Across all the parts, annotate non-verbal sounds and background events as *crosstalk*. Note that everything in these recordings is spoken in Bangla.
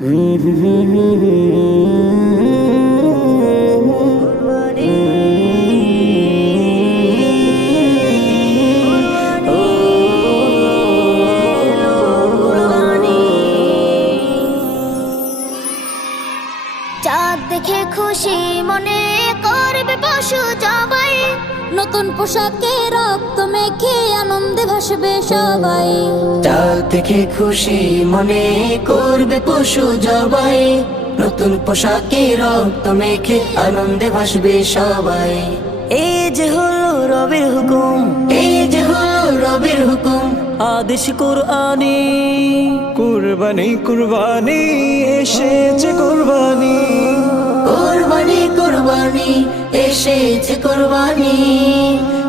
চাঁদ *laughs* খুশি মনে করবে পশু জবাই। নতুন পোশাকে রক্ত মেখে আনন্দে ভাসবে সবাই। এই যে হলো রবির হুকুম। এই যে হলো রবির হুকুম। আদেশ কোরআনি। কুরবানি কুরবানি এসেছে কুরবানি। কোরবানি কোরবানি এসেছে কোরবানি।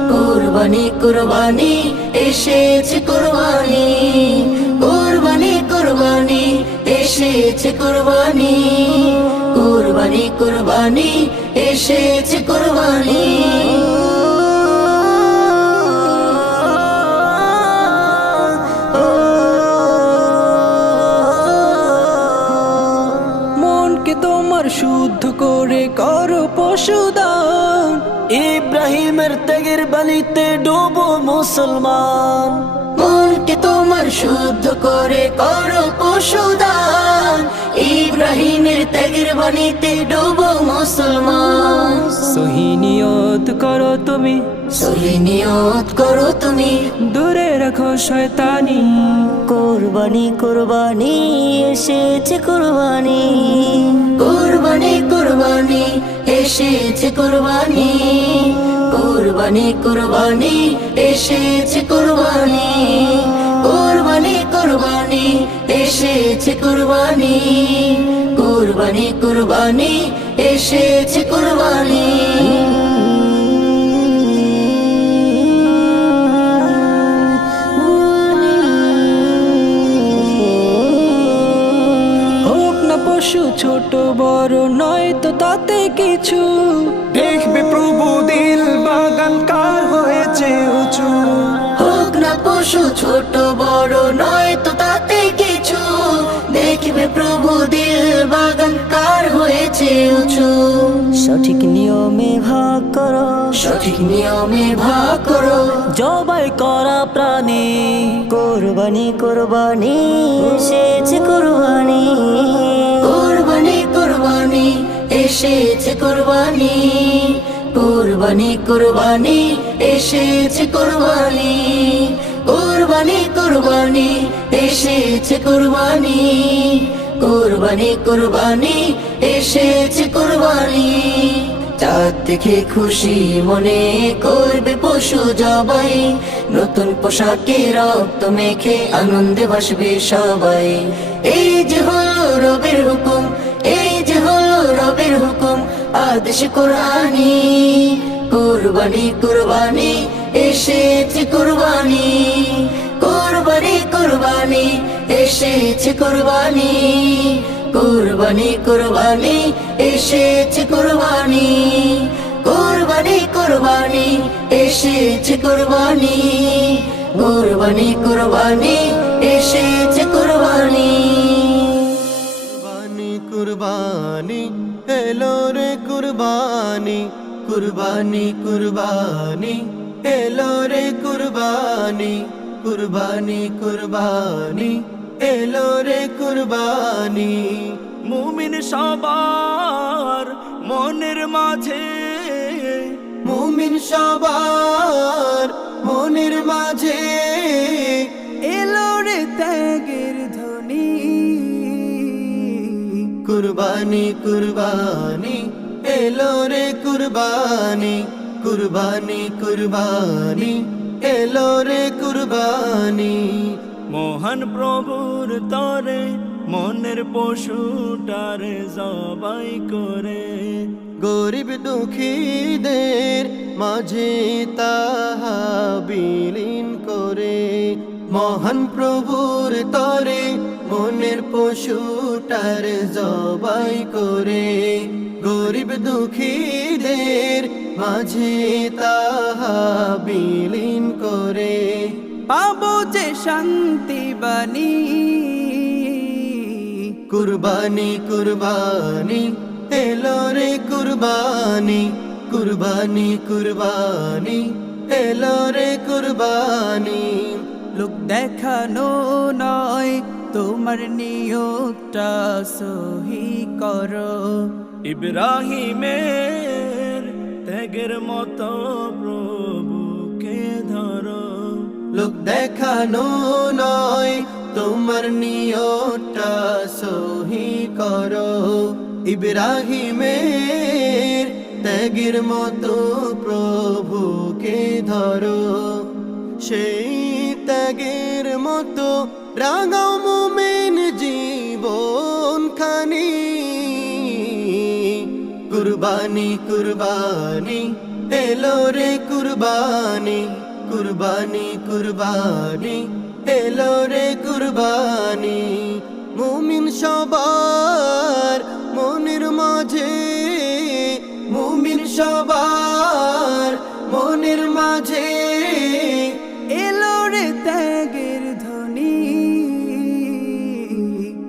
কোরবানি কোরবানি এসেছে কোরবানি কোরবানি কোরবানি, এসেছে কোরবানি। কোরবানি কোরবানি, এসেছে কোরবানি। মনকে তোমার শুদ্ধ করে করো পশুদান। ইব্রাহিমের ত্যাগের বালিতে ডোবো মুসলমান। মনকে তোমার শুদ্ধ করে করো পশুদান। ইব্রাহিমের ত্যাগের বাণীতে ডোবো মুসলমান। সহিনিয়ত করো তুমি। সহি নিয়ত করো তুমি। দূরে রাখো শয়তানি। কোরবানি কোরবানি এসেছে কোরবানি। এসেছে কোরবানি কোরবানি কোরবানি এসেছে কোরবানি কোরবানি কোরবানি এসেছে কোরবানি কোরবানি কোরবানি এসেছে কোরবানি। পশু ছোট বড় নয় তো তাতে কিছু। দেখবে প্রভু দিল বাগান কার হয়েছে উঁচু। হোক না পশু ছোট বড় নয় তো তাতে কিছু। দেখবে প্রভু উঁচু সঠিক নিয়মে ভাগ করো। সঠিক নিয়মে ভাগ করো। জবাই করা প্রাণী। কোরবানি কোরবানি এসেছে কোরবানি। কোরবানি কোরবানি এসেছে কোরবানি। কোরবানি কোরবানি এসেছে কোরবানি। কোরবানি কোরবানি এসেছে কোরবানি। কোরবানি কোরবানি, এসেছে কোরবানি। চাঁদ দেখে খুশি মনে করবে পশু জবাই। নতুন পোশাকে রক্ত মেখে আনন্দে ভাসবে সবাই। এই যে হলো রবের হুকুম, এই যে হলো রবের হুকুম, আদেশ কোরআনি। কোরবানি কোরবানি, এসেছে কোরবানি। কোরবানি কোরবানি এসেছে কোরবানি কোরবানি কোরবানি এসেছে কোরবানি কোরবানি কোরবানি এসেছে কোরবানি কোরবানি কোরবানি এসেছে কোরবানি কুরবানি কুরবানি এলো রে কুরবানি কুরবানি কুরবানি এলো রে কুরবানি কুরবানি কুরবানি এলো রে কুরবানি। মুমিন সবার মনের মাঝে। মুমিন সবার মনের মাঝে। এলো রে ত্যাগের ধ্বনি। কুরবানি কুরবানি। এলো রে কুরবানি। কুরবানি কুরবানি। এলো রে কুরবানি। মোহন প্রভুর তরে, মনের পশুটারে জবাই করে। গরিব দুঃখীদের মাঝে তাহা বিলীন করে। মহান প্রভুর তরে, মনের পশুটার জবাই করে। গরিব দুঃখীদের মাঝে তাহা বিলীন করে। পাবো যে শান্তি বাণী। কুরবানি কুরবানি এলো রে কুরবানি। কুরবানি কুরবানি এলো রে কুরবানি। লোক দেখানো নয় তোমার নিয়োগটা সহি করো। ইব্রাহিমের ত্যাগের মতো লোক দেখানো নয়, তোমার নিয়তটা সহি করো। ইব্রাহিমের ত্যাগের মতো প্রভুকে ধরো। সেই ত্যাগের মতো রাগাও মোমেন জীবন খানি। কুরবানি কুরবানি, এলো রে কুরবানি। কুরবানি কুরবানি, এলো রে কুরবানি। মুমিন সবার মনের মাঝে, মুমিন সবার মনের মাঝে। এলো রে ত্যাগের ধ্বনি।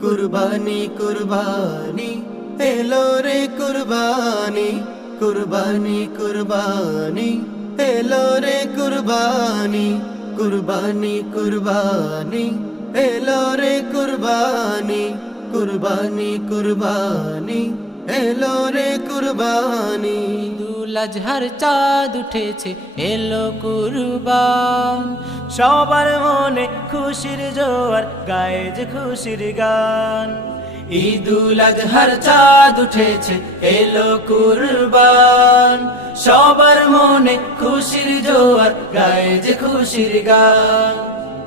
কুরবানি কুরবানি, এলো রে কুরবানি কুরবানি কুরবানি। এলো রে কুরবানি কুরবানি কুরবানি। এলো রে কুরবানি কুরবানি কুরবানি। এলো রে কুরবানি। দুল আজহার চাঁদ উঠেছে, এলো কুরবান। সবার মনে খুশির জোয়ার, গায়ে যে খুশির গান। ঈদুল আজহার চাঁদ উঠেছে, এলো কুরবান। সবার মনে খুশির জোয়ার, গায়ে যে খুশির গান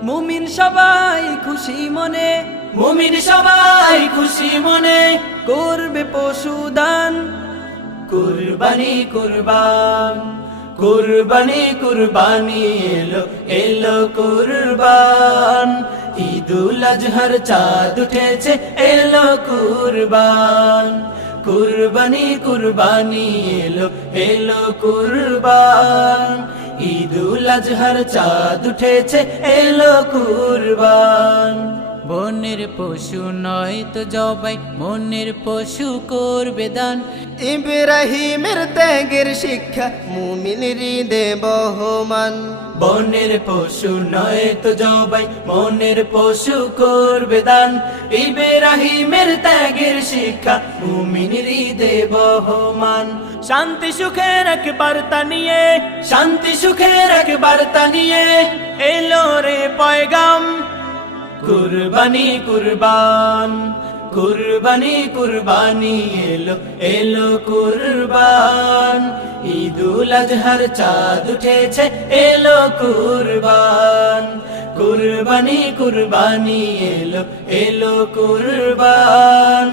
মুমিন সবাই খুশি মনে, মুমিন সবাই খুশি মনে, করবে পশুদান কুরবানি কুরবান, কুরবানি কুরবানি এলো এলো কুরবান। ঈদুল আজহার চাঁদ উঠেছে, এলো কুরবান। কুরবানি কুরবানি এলো এলো কুরবান। ঈদুল আজহার চাঁদ উঠেছে, এলো কুরবান। বনের পশু নয় তো জবাই মনের পশু করবে দান। ইব্রাহিমের ত্যাগের শিক্ষা মুমিন হৃদে বহমান। বনের পশু নয় তো জবাই মনের পশু করবে দান। ইবেরাহিমের ত্যাগের শিক্ষা মুমিন হৃদে বহমান। শান্তি সুখের এক বার্তা নিয়ে শান্তি সুখের এক বার্তা নিয়ে এলো রে পয়গাম। কুরবানি কুরবান। কুরবানি কুরবানি এলো এলো কুরবান। ঈদুল আজহার চাঁদ উঠেছে, এলো কুরবান। কুরবানি কুরবানি এলো এলো কুরবান।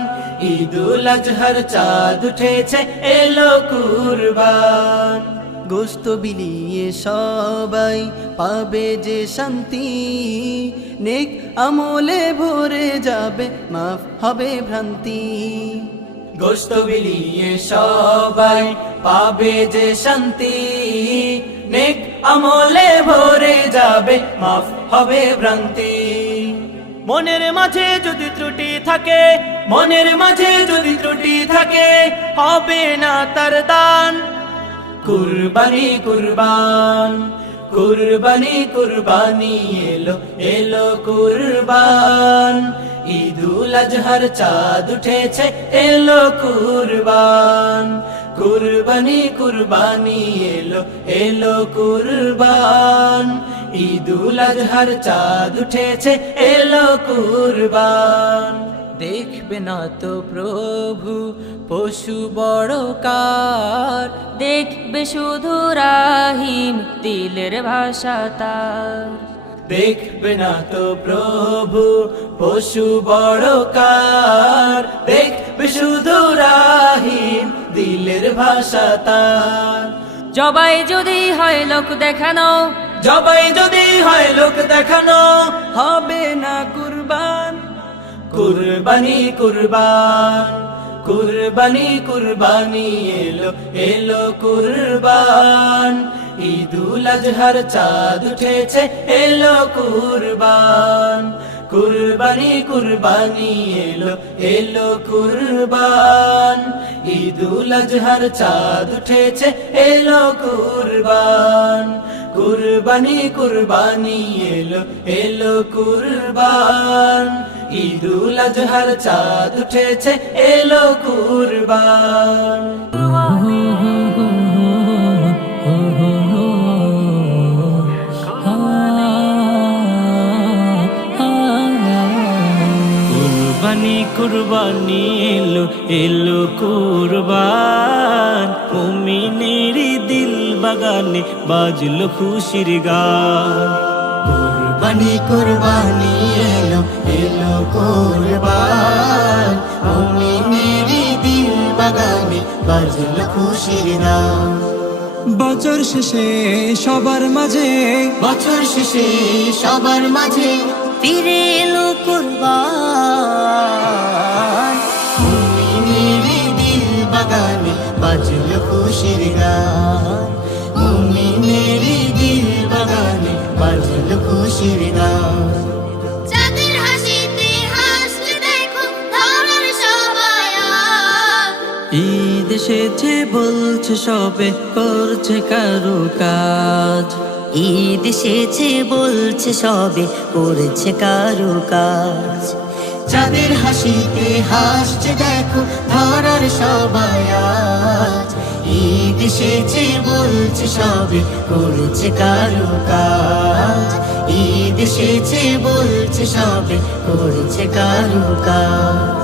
ঈদুল আজহার চাঁদ উঠেছে, এলো কুরবান। গোস্ত বিলিয়ে সবাই পাবে যে শান্তি। নেক আমলে ভরে যাবে, মাফ হবে ভ্রান্তি। গোস্ত বিলিয়ে সবাই পাবে যে শান্তি। নেক আমলে ভরে যাবে, মাফ হবে ভ্রান্তি। মনের মাঝে যদি ত্রুটি থাকে, মনের মাঝে যদি ত্রুটি থাকে, হবে না তার দান। কুরবানি, কুরবান, কুরবানি কুরবানি, এলো এলো কুরবান। ঈদুল আজহার চাঁদ উঠেছে, এলো কুরবান। কুরবানি কুরবানি, এলো এলো কুরবান। ঈদুল আজহার চাঁদ উঠেছে, এলো কুরবান। না তো প্রভু পশু বড় কার? দেখবে শুধু রাহিম দিলের ভাষা তার। দেখবে না তো প্রভু পশু বড় কার? দেখবে শুধু রাহিম দিলের ভাষা তার। জবাই যদি হয় লোক দেখানো জবাই যদি হয় লোক দেখানো কুরবানি, কুরবান, কুরবানি কুরবানি এলো এলো কুরবান। ঈদুল আজহার চাঁদ উঠেছে, এলো কুরবান। কুরবানি কুরবানি এলো এলো কুরবান। ঈদুল আজহার চাঁদ উঠেছে, এলো কুরবান। কুরবানি কুরবানি এলো এলো কুরবান। ঈদুল আজহার চাঁদ উঠেছে, এলো কুরবান। কুরবানি কুরবানি, এলো এলো কুরবান। মুমিনের দিল বাগানে বাজলো খুশির গান। কুরবানি কুরবানি এলো এলো কুরবান। মুমিনেরি দিল বাগানে বাজল খুশির নাম বছর শেষে সবার মাঝে বছর শেষে সবার মাঝে ফিরে এলো কুরবান। মুমিনেরি দিল বাগানে বাজল খুশির গান বাগানে বাজল খুশির গান চাঁদের হাসিতে হাসতে দেখো ধরার সবাই ঈদ এসেছে বলছে সবে করছে কারও কাজ ঈদ এসেছে বলছে সবে করেছে কারু কাজ যাদের হাসিতে হাসছে দেখো ধরার সবাই আজ। ঈদ এসেছে বলছে সবে করেছে কারু কাজ। ঈদ এসেছে বলছে সবে করেছে কারু কাজ।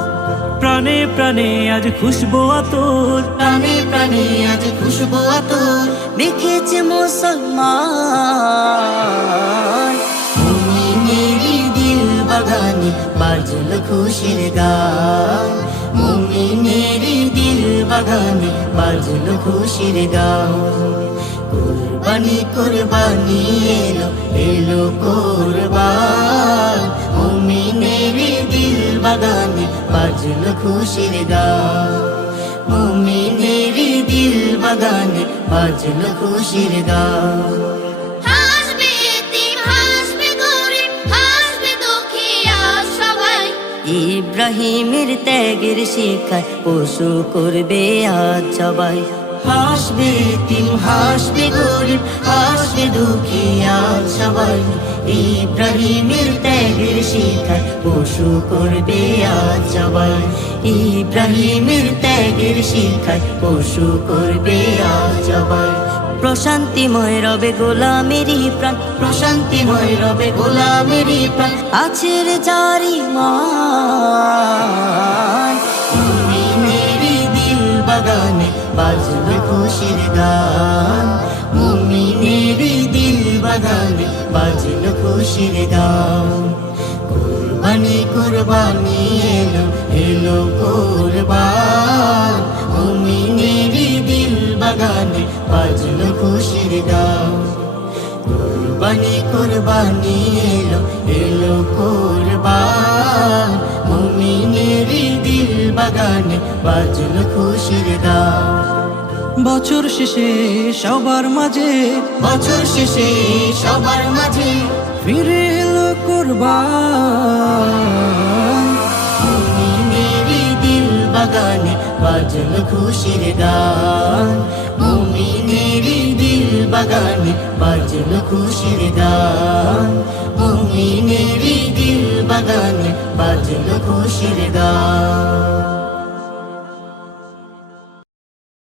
প্রাণে প্রাণে আজ খুশবো আতর। প্রাণে প্রাণে আজ খুশবু আতর। মেখেছে মুসলমান বাজল খুশির গান। মুমিনেরই দিল বাগানে বাজল খুশির গান। কুরবানি কুরবানি এলো এলো কুরবান। মুমিনেরই দিল বাগানে বাজল খুশির গান। মুমিনেরই দিল বাগানে বাজল খুশির গান। ইব্রাহিমের ত্যাগের শিখায় পশু করবে আজ সবাই। হাসবে তিম হাসবে গরিব, হাসবে দুঃখী আজ সবাই। ইব্রাহিমের ত্যাগের শিখায় পশু করবে আজ সবাই। ইব্রাহিমের ত্যাগের শিখায় পশু করবে আজ সবাই। প্রশান্তিময় রবে গোলামেরই প্রাণ, প্রশান্তিময় রবে গোলামেরই প্রাণ। আছে রে জারি মান। মুমিনেরই দিল বাগানে, বাজবে খুশির গান। মুমিনেরই দিল বাগানে বাজলো খুশির গান। কুরবানি কুরবানি এলো এলো কুরবান। মুমিনেরই দিল বাগানে বাজলো খুশির গান। কুরবানি কুরবানি এলো এলো কুরবান। মুমিনেরই দিল বাগানে বাজলো খুশির গান। বছর শেষে সবার মাঝে বছর শেষে সবার মাঝে ফিরে এলো কুরবান। দিল বাগানে বাজল খুশির গান। বাগানে বাজল খুশির গান। মুমিনেরই দিল বাগানে বাজল খুশির গান।